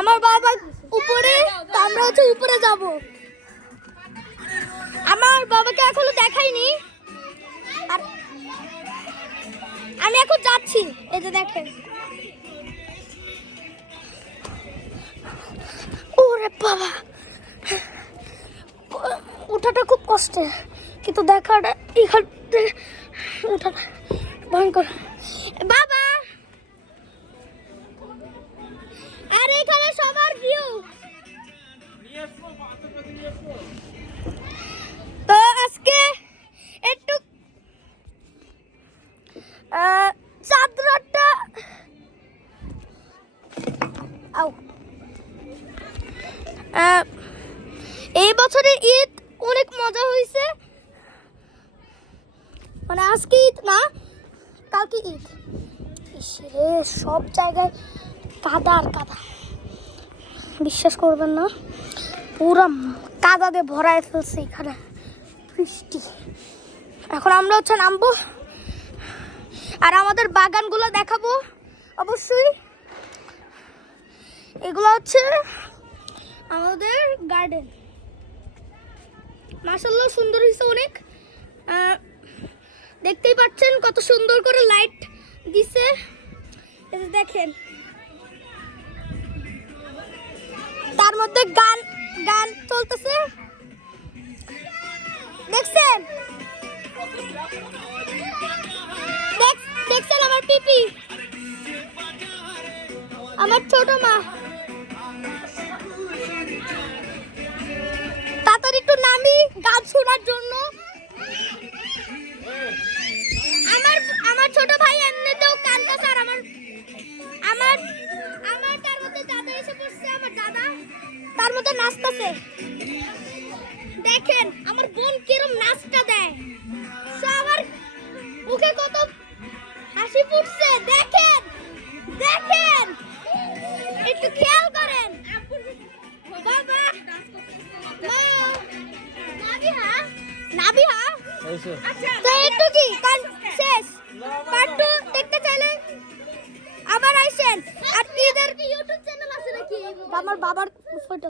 আমার বাবা উপরে, তো আমরা হচ্ছে উপরে যাব। আমার বাবাকে এখনো দেখাইনি, আর আমি এখন যাচ্ছি। এই যে দেখেন, ওরে বাবা, ওঠাটা খুব কষ্টের, কিন্তু দেখাটা এখান থেকে ওঠাটা ভয়ঙ্কর। বাবা, আর এখানে সবার ভিউ। তো আজকে একটু চাঁদরাতটা এই বছরের ঈদ অনেক মজা হয়েছে। মানে আজকে ঈদ না, কালকে ঈদ। ইসরে সব জায়গায় কাদা আর কাদা, বিশ্বাস করবেন না, পুরো কাদা দিয়ে ভরায় ফেলছে এখানে, বৃষ্টি। এখন আমরা হচ্ছে নামবো, আর আমাদের বাগানগুলো দেখাবো অবশ্যই। এগুলো হচ্ছে আমাদের গার্ডেন, মাশাআল্লাহ সুন্দর হয়েছে অনেক। দেখতেই পাচ্ছেন কত সুন্দর করে লাইট দিছে, দেখেন। তার মধ্যে গান গান চলতেছে, দেখছেন? দেখছেন আমার পিপি, আমার ছোট মা। তাড়াতাড়ি একটু নামি গান শোনার জন্য। আমার ছোট ভাই এমনিতেও কাঁদতেছে, আর আমার আমার আমার তার মধ্যে দাদা এসে পড়ছে, আমার দাদা তার মধ্যে নাচতেছে। দেখেন আমার বোন কিরম নাচটা দেয়, সবার মুখে কত হাসি ফুটছে। দেখেন দেখেন, একটু খেয়াল করেন। বাবা নাবিহা, আচ্ছা তো একটু কি শেষ পার্ট 2 দেখতে চাইলে আবার আইসেন। আর ঈদের কি ইউটিউব চ্যানেল আছে নাকি? আমার বাবার ফটো।